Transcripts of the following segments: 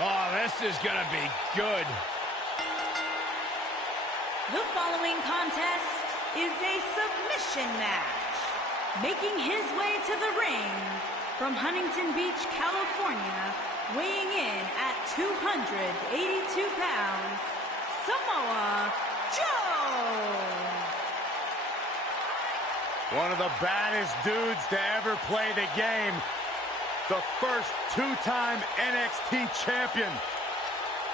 Oh, this is gonna be good. The following contest is a submission match. Making his way to the ring from Huntington Beach, California, weighing in at 282 pounds, Samoa Joe. One of the baddest dudes to ever play the game. The first two-time NXT champion.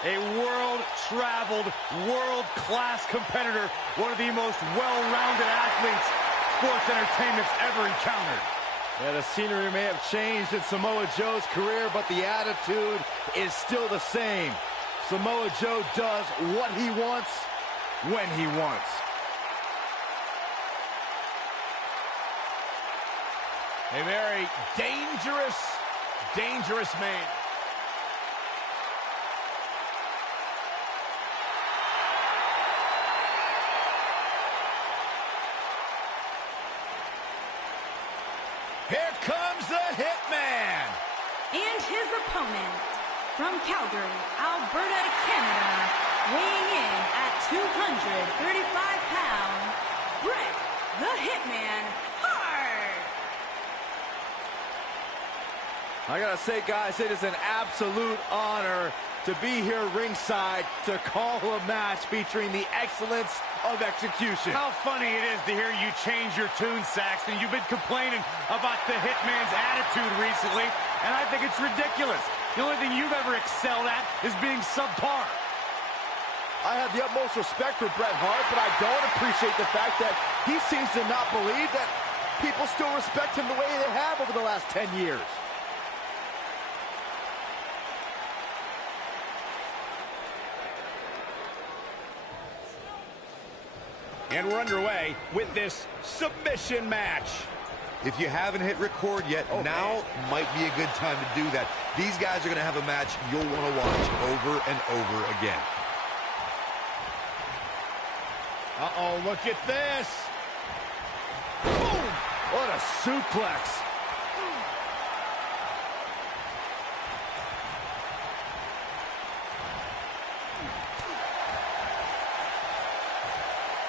A world-traveled, world-class competitor. One of the most well-rounded athletes sports entertainment's ever encountered. Yeah, the scenery may have changed in Samoa Joe's career, but the attitude is still the same. Samoa Joe does what he wants, when he wants. A very dangerous man. Here comes the Hitman. And his opponent from Calgary, Alberta, Canada, weighing in at 235 pounds, Bret the Hitman Hart. I gotta say, guys, it is an absolute honor to be here ringside to call a match featuring the excellence of execution. How funny it is to hear you change your tune, Saxton. You've been complaining about the Hitman's attitude recently, and I think it's ridiculous. The only thing you've ever excelled at is being subpar. I have the utmost respect for Bret Hart, but I don't appreciate the fact that he seems to not believe that people still respect him the way they have over the last 10 years. And we're underway with this submission match. If you haven't hit record yet, now might be a good time to do that. These guys are going to have a match you'll want to watch over and over again. Uh-oh, look at this. Boom! What a suplex.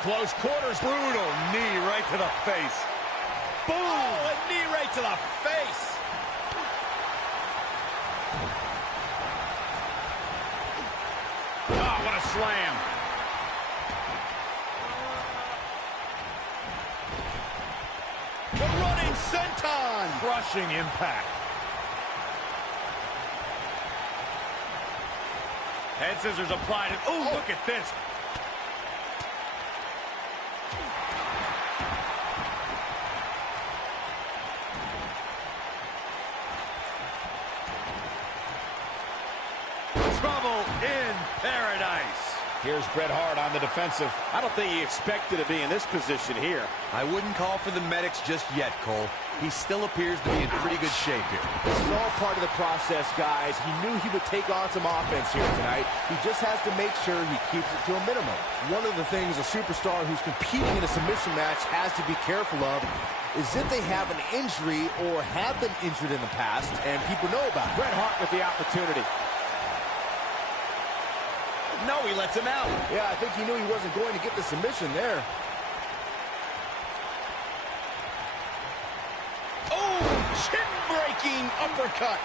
Close quarters. Brutal knee right to the face. Boom! Oh, a knee right to the face. Oh, what a slam. The running senton. Crushing impact. Head scissors applied. Oh, look at this. Trouble in paradise. Here's Bret Hart on the defensive. I don't think he expected to be in this position here. I wouldn't call for the medics just yet, Cole. He still appears to be in pretty good shape here. This is all part of the process, guys. He knew he would take on some offense here tonight. He just has to make sure he keeps it to a minimum. One of the things a superstar who's competing in a submission match has to be careful of is if they have an injury or have been injured in the past, and people know about it. Bret Hart with the opportunity. No, he lets him out. Yeah, I think he knew he wasn't going to get the submission there. Oh, chin-breaking uppercut.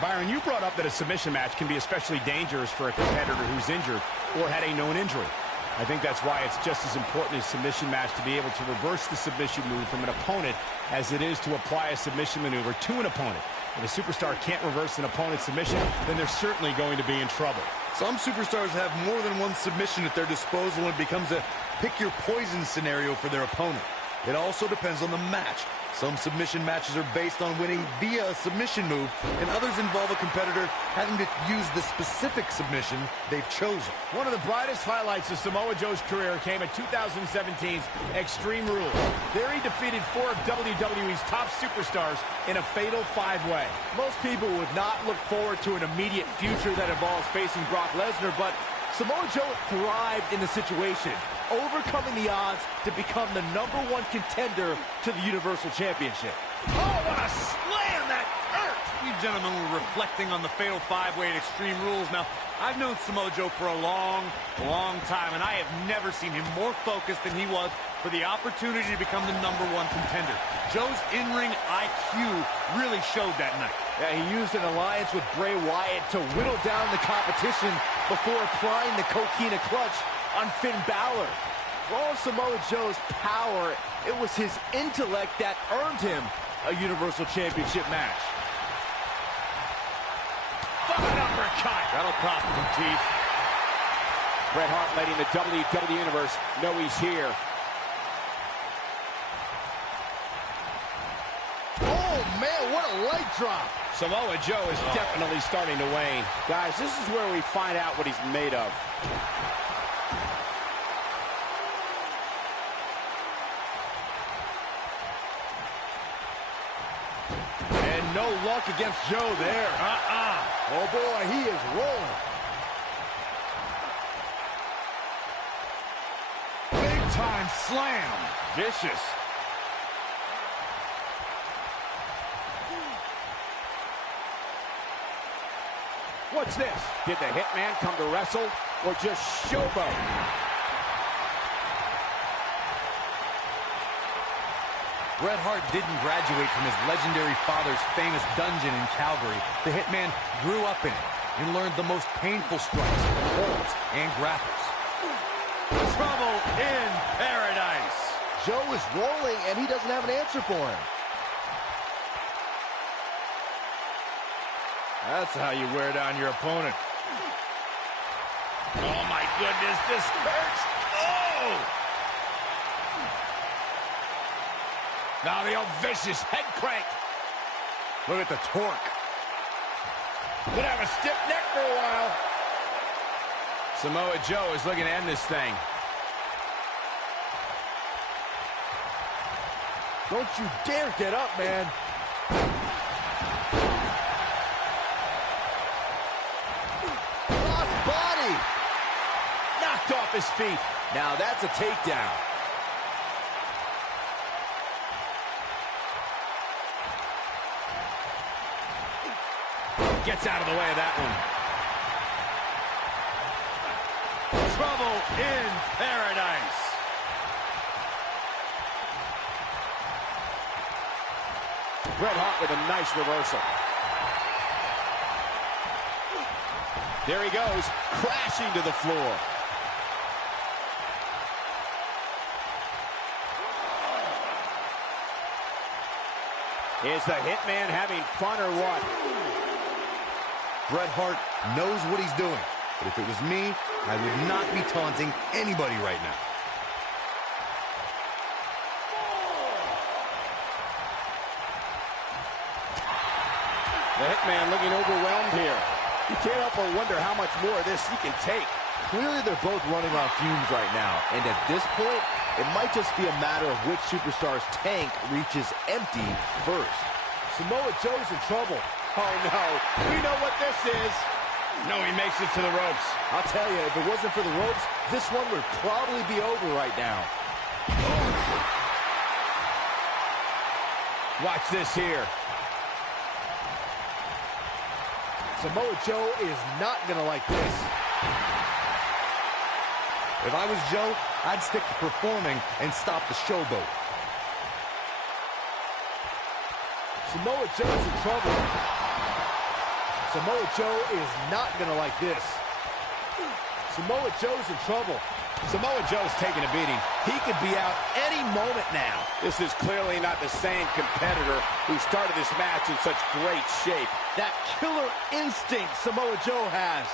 Byron, you brought up that a submission match can be especially dangerous for a competitor who's injured or had a known injury. I think that's why it's just as important in a submission match to be able to reverse the submission move from an opponent as it is to apply a submission maneuver to an opponent. If a superstar can't reverse an opponent's submission, then they're certainly going to be in trouble. Some superstars have more than one submission at their disposal, and it becomes a pick-your-poison scenario for their opponent. It also depends on the match. Some submission matches are based on winning via a submission move, and others involve a competitor having to use the specific submission they've chosen. One of the brightest highlights of Samoa Joe's career came at 2017's Extreme Rules. There he defeated 4 of WWE's top superstars in a fatal 5-way. Most people would not look forward to an immediate future that involves facing Brock Lesnar, but Samoa Joe thrived in the situation, overcoming the odds to become the #1 contender to the Universal Championship. Oh, what a slam that hurt! you gentlemen were reflecting on the Fatal 5-Way at Extreme Rules. Now, I've known Samoa Joe for a long time, and I have never seen him more focused than he was for the opportunity to become the #1 contender. Joe's in-ring IQ really showed that night. Yeah, he used an alliance with Bray Wyatt to whittle down the competition before applying the Coquina clutch on Finn Balor. For all Samoa Joe's power, it was his intellect that earned him a Universal Championship match. An uppercut. That'll cost him some teeth. Bret Hart letting the WWE Universe know he's here. Oh, man, what a leg drop. Samoa Joe is definitely starting to wane. Guys, this is where we find out what he's made of. And no luck against Joe there. Oh, boy, he is rolling. Big time slam. Vicious. What's this? Did the Hitman come to wrestle or just showboat? Bret Hart didn't graduate from his legendary father's famous dungeon in Calgary. The Hitman grew up in it and learned the most painful strikes, holds, and grapples. Trouble in paradise. Joe is rolling, and he doesn't have an answer for him. That's how you wear down your opponent. Oh, my goodness, this hurts. Oh! Now the old vicious head crank. Look at the torque. Gonna have a stiff neck for a while. Samoa Joe is looking to end this thing. Don't you dare get up, man. Cross body. Knocked off his feet. Now that's a takedown. Gets out of the way of that one. Trouble in paradise. Bret Hart with a nice reversal. There he goes, crashing to the floor. Is the Hitman having fun or what? Bret Hart knows what he's doing. But if it was me, I would not be taunting anybody right now. The Hitman looking overwhelmed here. You can't help but wonder how much more of this he can take. Clearly, they're both running on fumes right now. And at this point, it might just be a matter of which superstar's tank reaches empty first. Samoa Joe's in trouble. Oh, no. We know what this is. No, he makes it to the ropes. I'll tell you, if it wasn't for the ropes, this one would probably be over right now. Watch this here. Samoa Joe is not going to like this. If I was Joe, I'd stick to performing and stop the showboat. Samoa Joe's in trouble. Samoa Joe is not going to like this. Samoa Joe's in trouble. Samoa Joe's taking a beating. He could be out any moment now. This is clearly not the same competitor who started this match in such great shape. That killer instinct Samoa Joe has.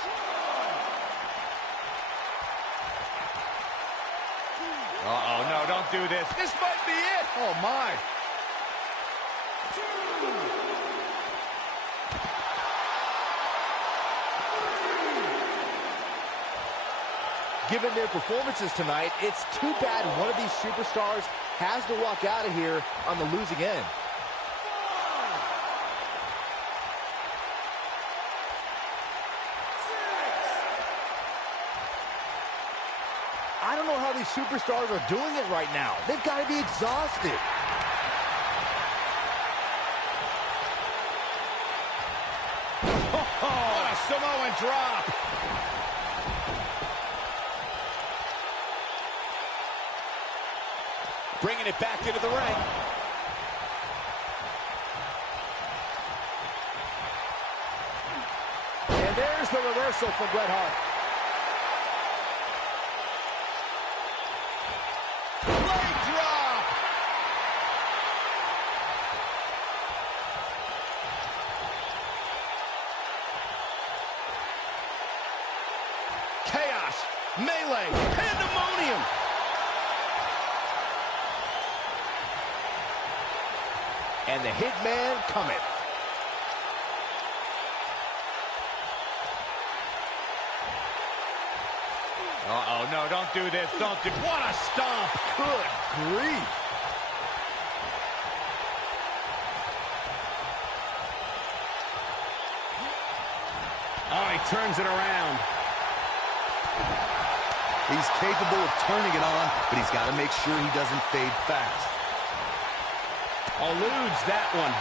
Uh-oh, no, don't do this. This might be it. Oh, my. Given their performances tonight, it's too bad one of these superstars has to walk out of here on the losing end. I don't know how these superstars are doing it right now. They've got to be exhausted. a Samoan drop. Bringing it back into the ring. And there's the reversal from Bret Hart. Leg drop. Chaos, melee, pandemonium. And the Hitman cometh. Uh-oh, no, don't do this. Don't do... What a stomp. Good grief. Oh, he turns it around. He's capable of turning it on, but he's got to make sure he doesn't fade fast. Eludes that one.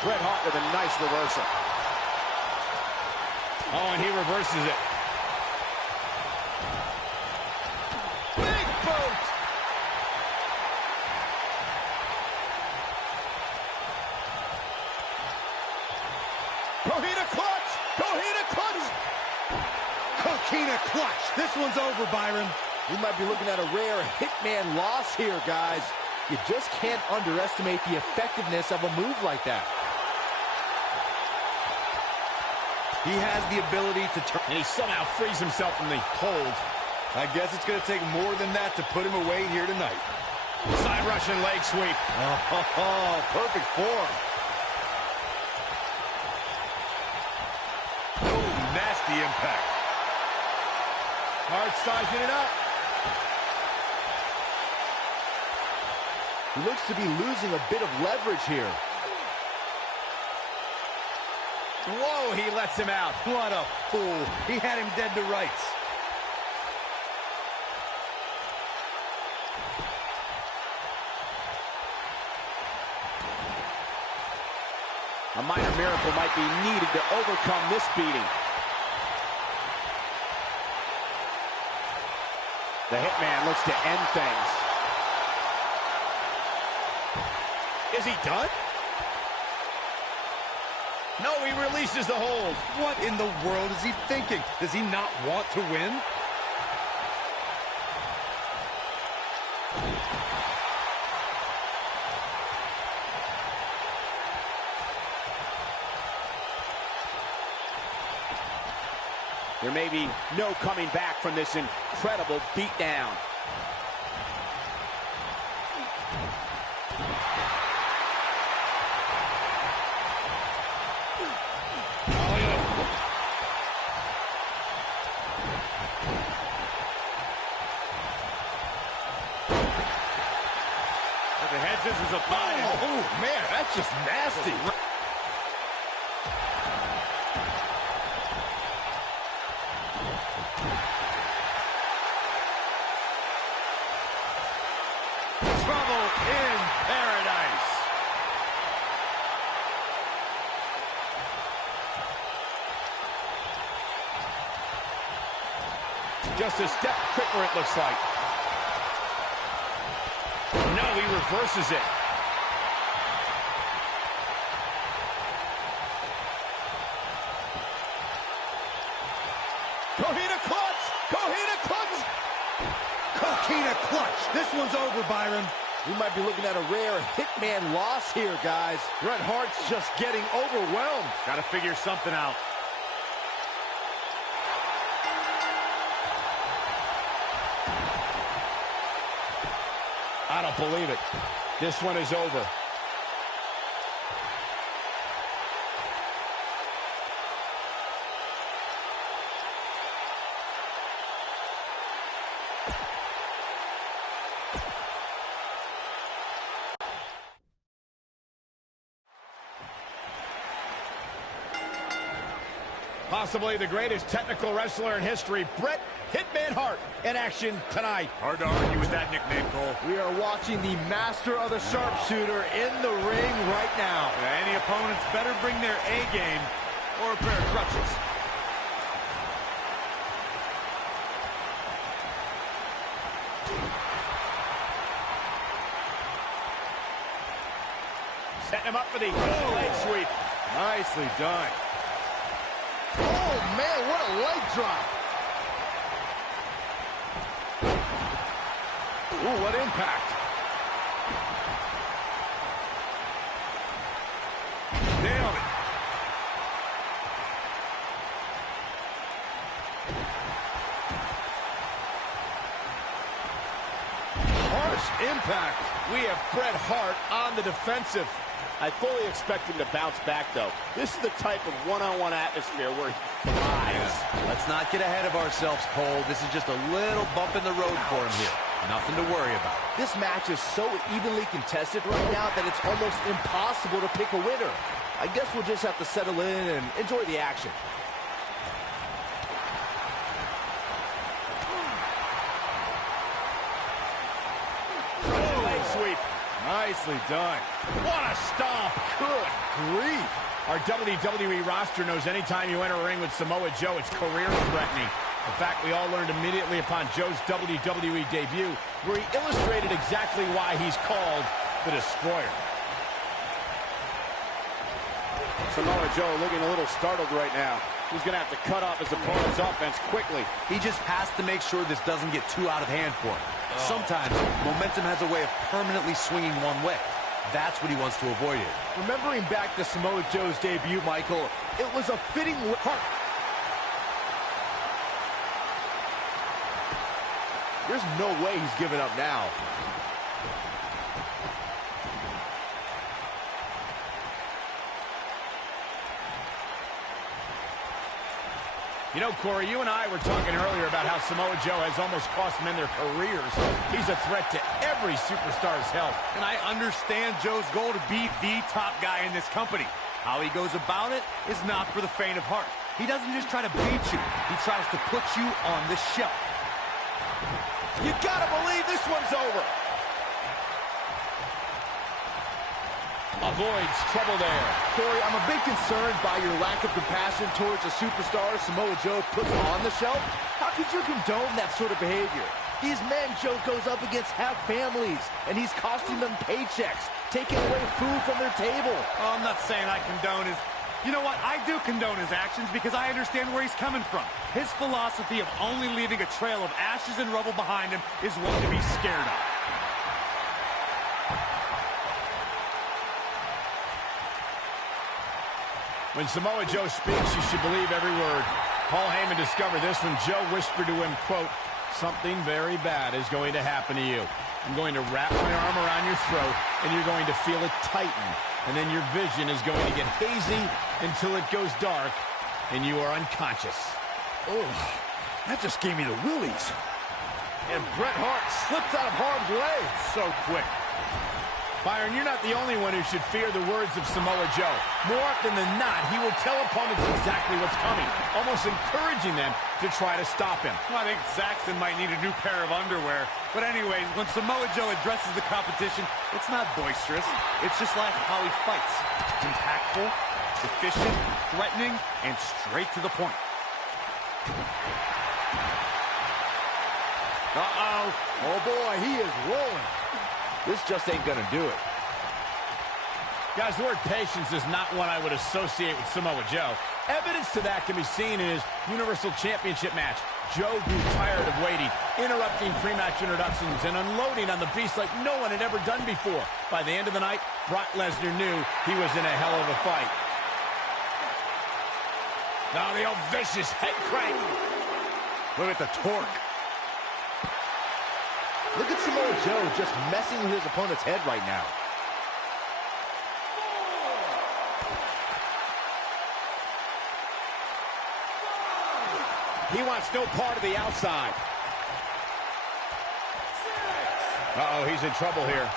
Bret Hart with a nice reversal. Oh, and he reverses it. Big boot. Coquina clutch. Coquina clutch. Coquina clutch. This one's over, Byron. We might be looking at a rare Hitman loss here, guys. You just can't underestimate the effectiveness of a move like that. He has the ability to turn. And he somehow frees himself from the hold. I guess it's going to take more than that to put him away here tonight. Side Russian leg sweep. Oh, perfect form. Oh, nasty impact. Hart sizing it up. He looks to be losing a bit of leverage here. Whoa, he lets him out. What a fool. He had him dead to rights. A minor miracle might be needed to overcome this beating. The Hitman looks to end things. Is he done? No, he releases the hold. What in the world is he thinking? Does he not want to win? There may be no coming back from this incredible beatdown. The head scissors applied. Oh, man, that's just nasty. Trouble in paradise. Just a step quicker, it looks like. No, he reverses it. Coquina clutch! Coquina clutch! Coquina clutch. This one's over, Byron. We might be looking at a rare Hitman loss here, guys. Bret Hart's just getting overwhelmed. Got to figure something out. I don't believe it. This one is over. Possibly the greatest technical wrestler in history, Bret Hitman Hart, in action tonight. Hard to argue with that nickname, Cole. We are watching the master of the sharpshooter in the ring right now. Any opponents better bring their A game or a pair of crutches. Setting him up for the leg sweep. Nicely done. Oh, man, what a leg drop. Ooh, what impact. Nailed it. Harsh impact. We have Bret Hart on the defensive. I fully expect him to bounce back, though. This is the type of one-on-one atmosphere where he thrives. Let's not get ahead of ourselves, Cole. This is just a little bump in the road for him here. Nothing to worry about. This match is so evenly contested right now that it's almost impossible to pick a winner. I guess we'll just have to settle in and enjoy the action. Leg sweep. Nicely done. What a stomp. Good grief. Our WWE roster knows anytime you enter a ring with Samoa Joe, it's career-threatening. In fact, we all learned immediately upon Joe's WWE debut, where he illustrated exactly why he's called the Destroyer. Samoa Joe looking a little startled right now. He's going to have to cut off his opponent's offense quickly. He just has to make sure this doesn't get too out of hand for him. Sometimes momentum has a way of permanently swinging one way. That's what he wants to avoid here. Remembering back to Samoa Joe's debut, Michael, it was a fitting heart. There's no way he's giving up now. You know, Corey, you and I were talking earlier about how Samoa Joe has almost cost men their careers. He's a threat to every superstar's health. And I understand Joe's goal to be the top guy in this company. How he goes about it is not for the faint of heart. He doesn't just try to beat you. He tries to put you on the shelf. You gotta believe this one's over. Avoids trouble there. Corey, I'm a bit concerned by your lack of compassion towards a superstar Samoa Joe puts on the shelf. How could you condone that sort of behavior? These men Joe goes up against have families, and he's costing them paychecks, taking away food from their table. Oh, I'm not saying I condone his... You know what? I do condone his actions because I understand where he's coming from. His philosophy of only leaving a trail of ashes and rubble behind him is one to be scared of. When Samoa Joe speaks, you should believe every word. Paul Heyman discovered this when Joe whispered to him, quote, "Something very bad is going to happen to you. I'm going to wrap my arm around your throat, and you're going to feel it tighten. And then your vision is going to get hazy until it goes dark, and you are unconscious." Oh, that just gave me the willies. And Bret Hart slips out of harm's way. So quick. Byron, you're not the only one who should fear the words of Samoa Joe. More often than not, he will tell opponents exactly what's coming, almost encouraging them to try to stop him. Well, I think Saxton might need a new pair of underwear. But anyways, when Samoa Joe addresses the competition, it's not boisterous. It's just like how he fights. Impactful, efficient, threatening, and straight to the point. Uh-oh. Oh, boy, he is rolling. This just ain't gonna do it. Guys, the word patience is not one I would associate with Samoa Joe. Evidence to that can be seen in his Universal Championship match. Joe grew tired of waiting, interrupting pre-match introductions and unloading on the Beast like no one had ever done before. By the end of the night, Brock Lesnar knew he was in a hell of a fight. Now the old vicious head crank. Look at the torque. Look at Samoa Joe just messing with his opponent's head right now. He wants no part of the outside. Uh-oh, he's in trouble here.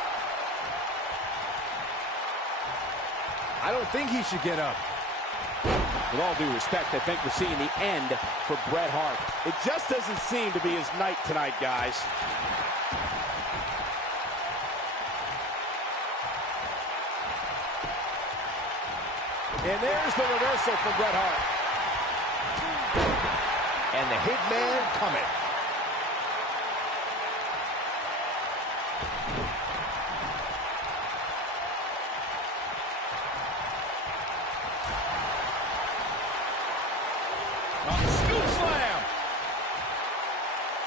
I don't think he should get up. With all due respect, I think we're seeing the end for Bret Hart. It just doesn't seem to be his night tonight, guys. And there's the reversal from Bret Hart. And the hitman cometh. Scoop slam.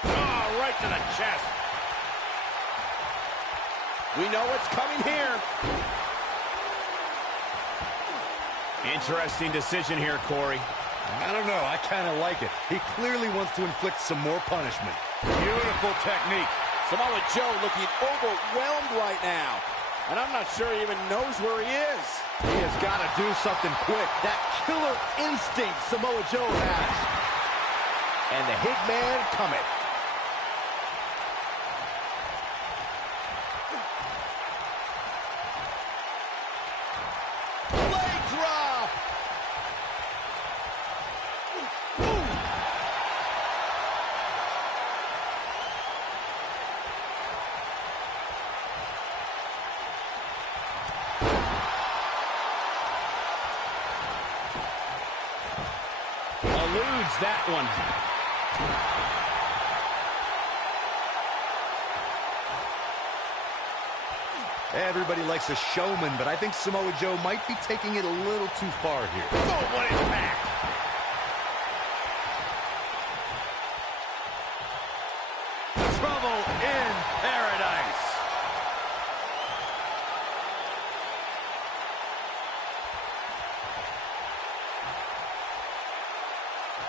Oh, right to the chest. We know what's coming here. Interesting decision here, Corey. I don't know. I kind of like it. He clearly wants to inflict some more punishment. Beautiful technique. Samoa Joe looking overwhelmed right now. And I'm not sure he even knows where he is. He has got to do something quick. That killer instinct Samoa Joe has. And the hitman cometh. Leg drop. Eludes that one. Everybody likes a showman, but I think Samoa Joe might be taking it a little too far here. Oh, what impact. Trouble in paradise.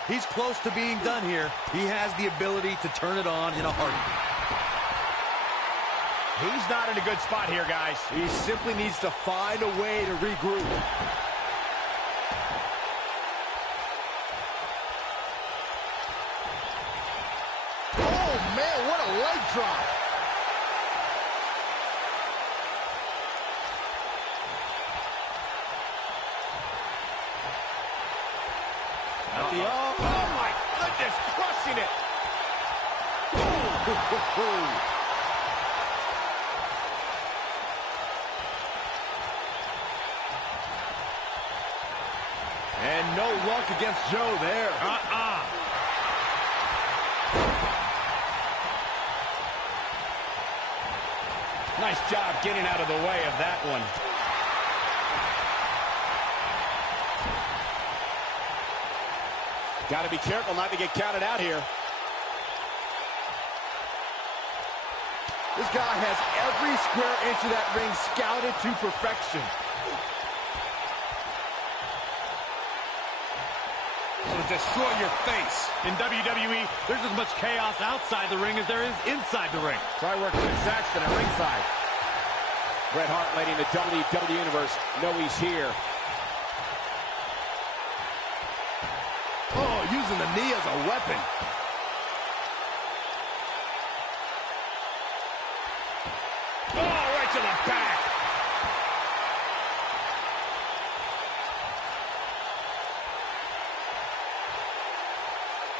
He's close to being done here. He has the ability to turn it on in a heartbeat. He's not in a good spot here, guys. He simply needs to find a way to regroup. Oh, man, what a leg drop. Oh, my goodness, crushing it. And no luck against Joe there. Nice job getting out of the way of that one. Got to be careful not to get counted out here. This guy has every square inch of that ring scouted to perfection. It'll destroy your face. In WWE, there's as much chaos outside the ring as there is inside the ring. Try working with Saxton at ringside. Bret Hart letting the WWE Universe know he's here. Oh, using the knee as a weapon. Oh, right to the back.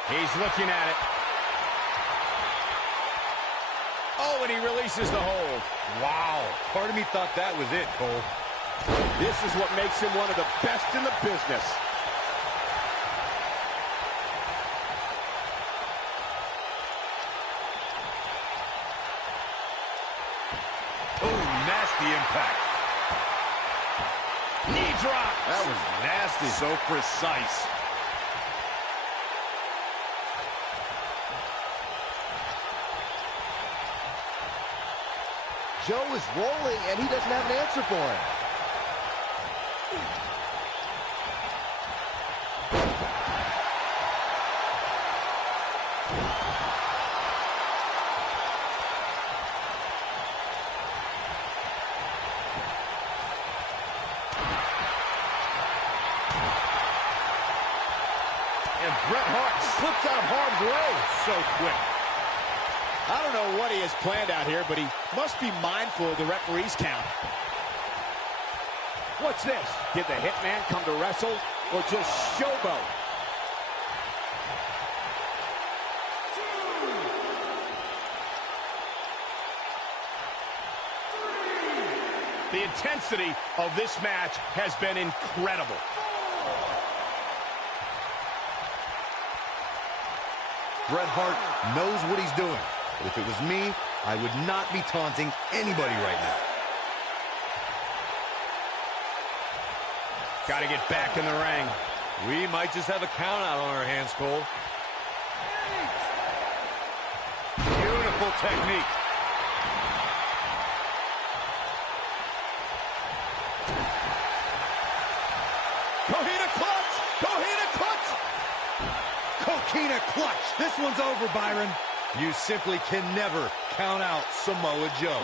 He's looking at it. Oh, and he releases the hold. Wow. Part of me thought that was it, Cole. This is what makes him one of the best in the business. Oh, nasty impact. Knee drop. That was nasty. So precise. Joe is rolling, and he doesn't have an answer for him. And Bret Hart slips out of harm's way. So quick. I don't know what he has planned out here, but he must be mindful of the referee's count. What's this? Did the Hitman come to wrestle or just showboat? The intensity of this match has been incredible. Bret Hart knows what he's doing. But if it was me, I would not be taunting anybody right now. Got to get back in the ring. We might just have a count out on our hands, Cole. Beautiful technique. Coquina clutch! Coquina clutch! Coquina clutch! This one's over, Byron. You simply can never count out Samoa Joe.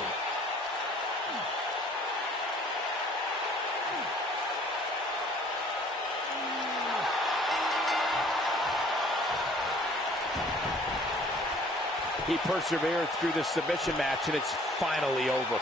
He persevered through this submission match, and it's finally over.